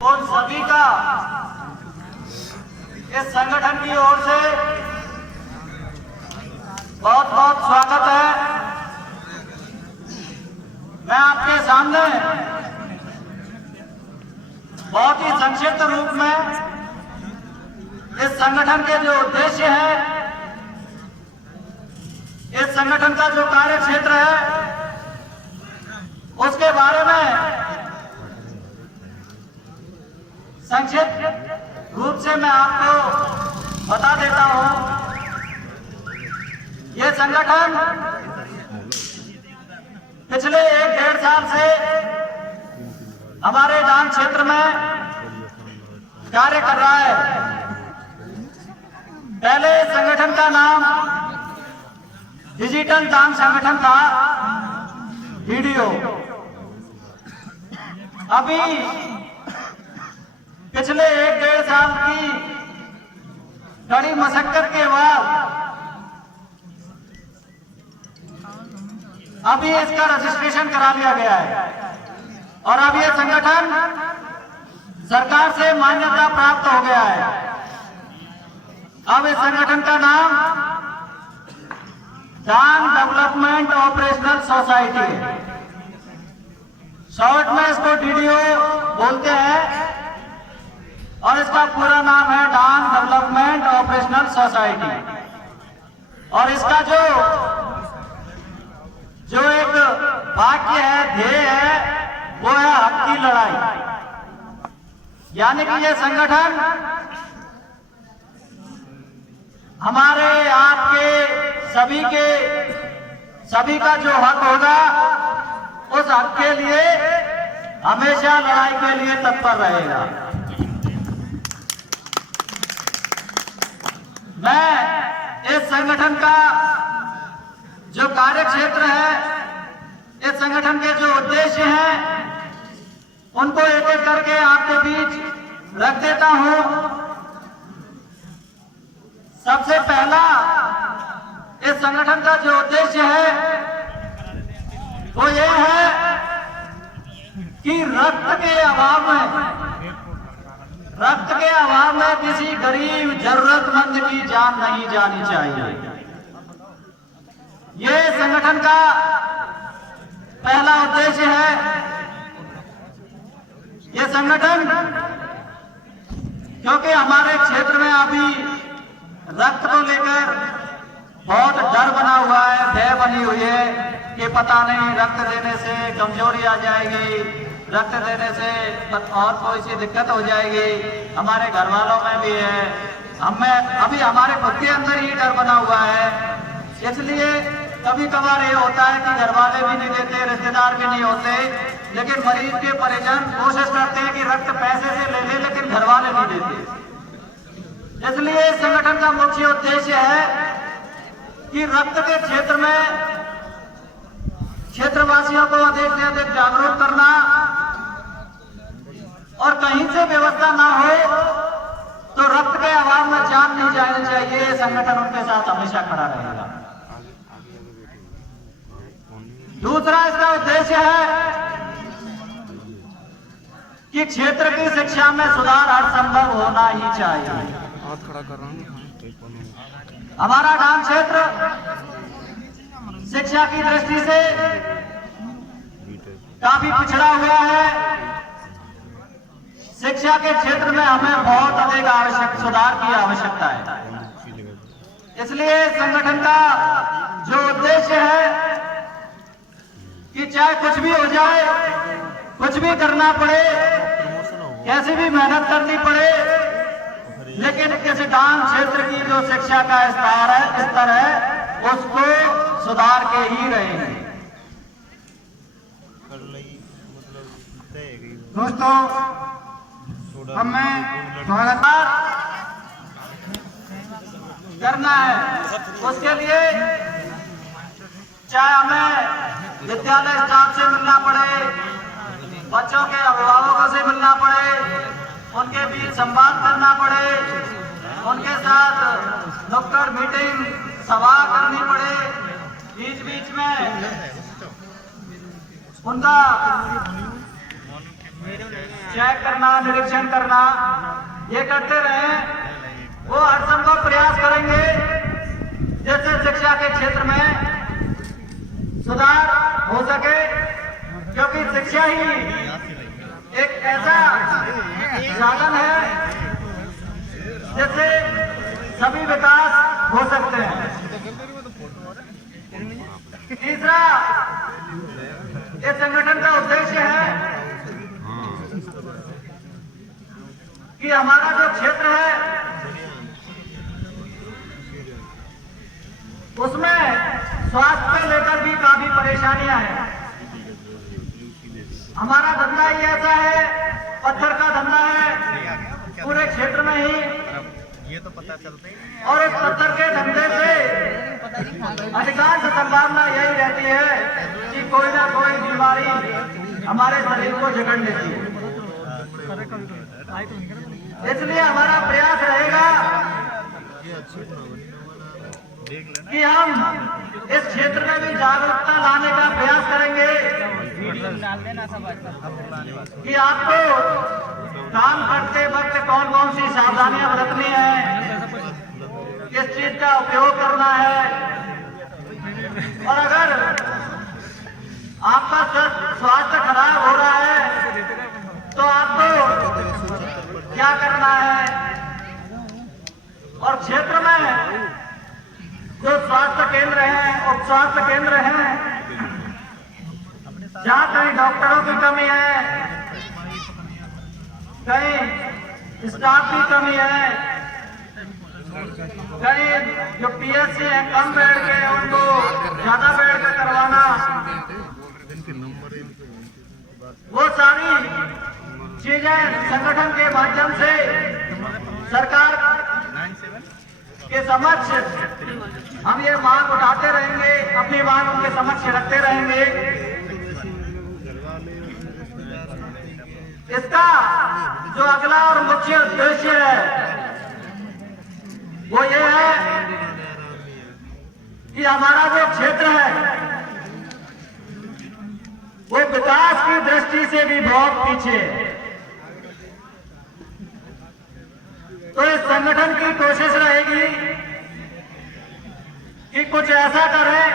और सभी का इस संगठन की ओर से बहुत बहुत स्वागत है। मैं आपके सामने बहुत ही संक्षिप्त रूप में इस संगठन के जो उद्देश्य है, इस संगठन का जो कार्य क्षेत्र है, उसके बारे में संक्षिप्त रूप से मैं आपको बता देता हूं। ये संगठन पिछले 1-1.5 साल से हमारे डांग क्षेत्र में कार्य कर रहा है। पहले संगठन का नाम डिजिटल डांग संगठन था, डीडीओ। अभी पिछले 1-1.5 साल की कड़ी मशक्कत के बाद अभी इसका रजिस्ट्रेशन करा लिया गया है और अब यह संगठन सरकार से मान्यता प्राप्त हो गया है। अब इस संगठन का नाम डांग डेवलपमेंट ऑपरेशनल सोसाइटी है। शॉर्ट में इसको डीडीओ बोलते हैं और इसका पूरा नाम है डांग डेवलपमेंट ऑपरेशनल सोसाइटी। और इसका जो एक वाक्य है, ध्येय है, वो है हक की लड़ाई। यानी कि ये संगठन हमारे आपके सभी का जो हक होगा, उस हक के लिए हमेशा लड़ाई के लिए तत्पर रहेगा। मैं इस संगठन का जो कार्य क्षेत्र है, इस संगठन के जो उद्देश्य हैं, उनको एक एक करके आपके बीच रख देता हूं। सबसे पहला इस संगठन का जो उद्देश्य है वो ये है कि रक्त के अभाव में किसी गरीब जरूरतमंद की जान नहीं जानी चाहिए। ये संगठन का पहला उद्देश्य है। ये संगठन क्योंकि हमारे क्षेत्र में अभी रक्त को लेकर बहुत डर बना हुआ है, भय बनी हुई है कि पता नहीं रक्त देने से कमजोरी आ जाएगी, रक्त देने से और कोई सी दिक्कत हो जाएगी। हमारे घर वालों में भी है, हमें अभी हमारे खुद के अंदर ही डर बना हुआ है। इसलिए कभी कभार ये होता है कि घर वाले भी नहीं देते, रिश्तेदार भी नहीं होते, लेकिन मरीज के परिजन कोशिश करते हैं कि रक्त पैसे से ले ले, लेकिन घर वाले नहीं देते। इसलिए इस संगठन का मुख्य उद्देश्य है कि रक्त के क्षेत्र में क्षेत्रवासियों को अधिक से अधिक जागरूक करना, और कहीं से व्यवस्था ना हो तो रक्त के अभाव में जान नहीं जानी चाहिए। संगठन उनके साथ हमेशा खड़ा रहेगा। दूसरा इसका उद्देश्य है कि क्षेत्र की शिक्षा में सुधार हर संभव होना ही चाहिए। हमारा डांग क्षेत्र शिक्षा की दृष्टि से काफी पिछड़ा हुआ है। शिक्षा के क्षेत्र में हमें बहुत अधिक सुधार की आवश्यकता है। इसलिए संगठन का जो उद्देश्य है कि चाहे कुछ भी हो जाए, कुछ भी करना पड़े, कैसी भी मेहनत करनी पड़े, लेकिन किसी डांग क्षेत्र की जो शिक्षा का स्तर है उसको सुधार के ही रहेंगे। दोस्तों, हमें स्वागत करना है। उसके लिए चाहे हमें विद्यालय स्टाफ से मिलना पड़े, बच्चों के अभिभावकों से मिलना पड़े, उनके बीच संवाद करना पड़े, उनके साथ नुक्कड़ मीटिंग सभा करनी पड़े, बीच बीच में उनका चेक करना, निरीक्षण करना, ये करते रहे। वो हर संभव प्रयास करेंगे जैसे शिक्षा के क्षेत्र में सुधार हो सके, क्योंकि शिक्षा ही एक ऐसा साधन है जिससे सभी विकास हो सकते हैं। तीसरा, इस संगठन का उद्देश्य है कि हमारा जो क्षेत्र है उसमें स्वास्थ्य को लेकर भी काफी परेशानियां हैं। हमारा धंधा ही ऐसा है, पत्थर का धंधा है पूरे क्षेत्र में ही, ये तो पता चलता ही। और इस पत्थर के धंधे से अधिकांश संभावना यही रहती है कि कोई ना कोई बीमारी हमारे शरीर को जकड़ लेती है। इसलिए हमारा प्रयास रहेगा कि हम इस क्षेत्र में भी जागरूकता लाने का प्रयास करेंगे कि आपको काम करते वक्त कौन कौन सी सावधानियां बरतनी है, किस चीज का उपयोग करना है, और अगर आपका स्वास्थ्य खराब हो रहा है तो आपको क्या करना है। और क्षेत्र में जो स्वास्थ्य केंद्र हैं, उप स्वास्थ्य केंद्र हैं, जहाँ कहीं डॉक्टरों की कमी है, कहीं स्टाफ की कमी है, कहीं जो पीएचसी है कम बेड के उनको ज्यादा बेड का करवाना, वो सारी चीजें संगठन के माध्यम से सरकार के समक्ष हम ये मांग उठाते रहेंगे, अपनी मांग उनके समक्ष रखते रहेंगे। इसका जो अगला और मुख्य उद्देश्य है वो ये है कि हमारा जो क्षेत्र है वो विकास की दृष्टि से भी बहुत पीछे है। तो इस संगठन की कोशिश रहेगी कि कुछ ऐसा करें,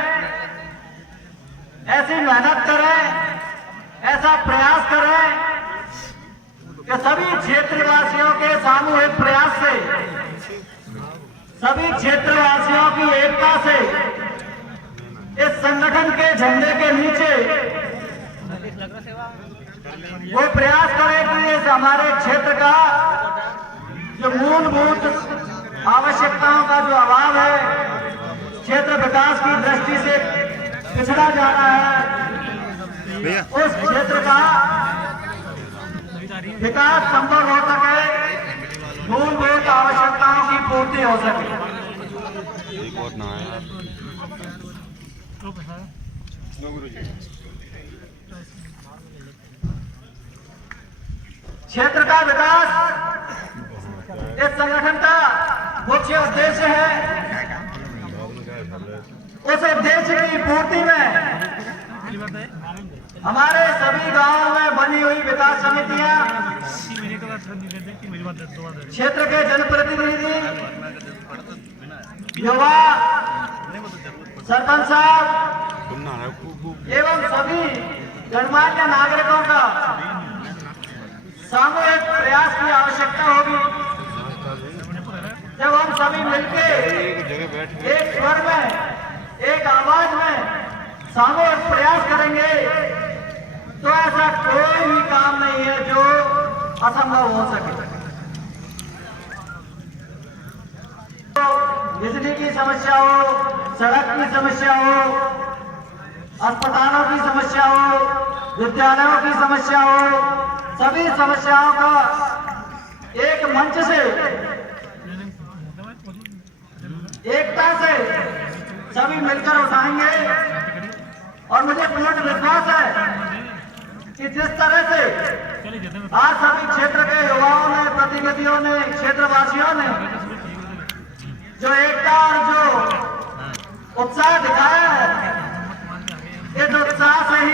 ऐसी मेहनत करें, ऐसा प्रयास करें कि सभी क्षेत्रवासियों के सामूहिक प्रयास से, सभी क्षेत्रवासियों की एकता से इस संगठन के झंडे के नीचे वो प्रयास करें कि इस हमारे क्षेत्र का जो मूलभूत आवश्यकताओं का जो अभाव है, क्षेत्र विकास की दृष्टि से पिछड़ा जा रहा है, उस क्षेत्र का विकास संभव हो सके, मूलभूत आवश्यकताओं की पूर्ति हो सके। क्षेत्र का विकास इस संगठन का मुख्य उद्देश्य है। उस उद्देश्य की पूर्ति में हमारे सभी गांवों में बनी हुई विकास समितियां, क्षेत्र के जनप्रतिनिधि, युवा, सरपंच साहब एवं सभी गणमान्य नागरिकों का सामूहिक प्रयास की आवश्यकता होगी। जब हम सभी मिलकर एक स्वर में, एक आवाज में सामूहिक प्रयास करेंगे तो ऐसा कोई भी काम नहीं है जो असंभव हो सके। तो बिजली की समस्या हो, सड़क की समस्या हो, अस्पतालों की समस्या हो, विद्यालयों की समस्या हो, सभी समस्याओं का एक मंच से, एकता से सभी मिलकर उठाएंगे। और मुझे पूर्ण विश्वास है कि जिस तरह से आज सभी क्षेत्र के युवाओं ने, प्रतिनिधियों ने, क्षेत्रवासियों ने जो एकता और जो उत्साह दिखाया है, इस उत्साह से ही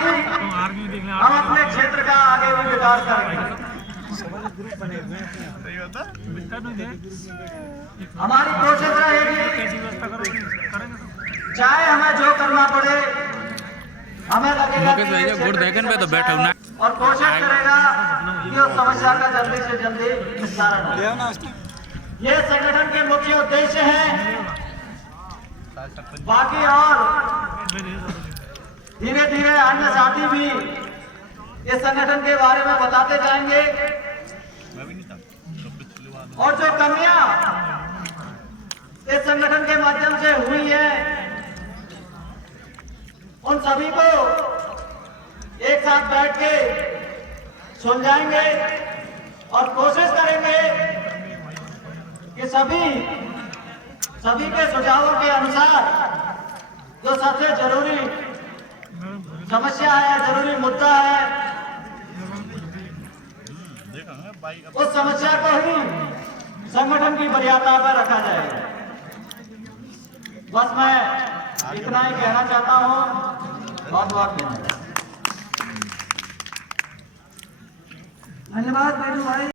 हम अपने क्षेत्र का आगे भी विकास करेंगे। हमारी कोशिश रहेगी, चाहे हमें जो करना पड़े, हमें लगेगा कि ये क्षेत्र की बैठा समस्या है और कोशिश करेगा कि उस समस्या का जल्दी से जल्दी निस्तारण हो। ये संगठन के मुख्य उद्देश्य हैं। बाकी और धीरे धीरे अन्य साथी भी इस संगठन के बारे में बताते जाएंगे और जो कमियां इस संगठन के माध्यम से हुई है उन सभी को एक साथ बैठ के सुलझाएंगे और कोशिश करेंगे कि सभी के सुझावों के अनुसार जो सबसे जरूरी समस्या है, जरूरी मुद्दा है, उस समस्या को ही संगठन की वरीयता पर रखा जाएगा। बस मैं इतना ही कहना चाहता हूँ। बहुत बहुत धन्यवाद। धन्यवाद भाई।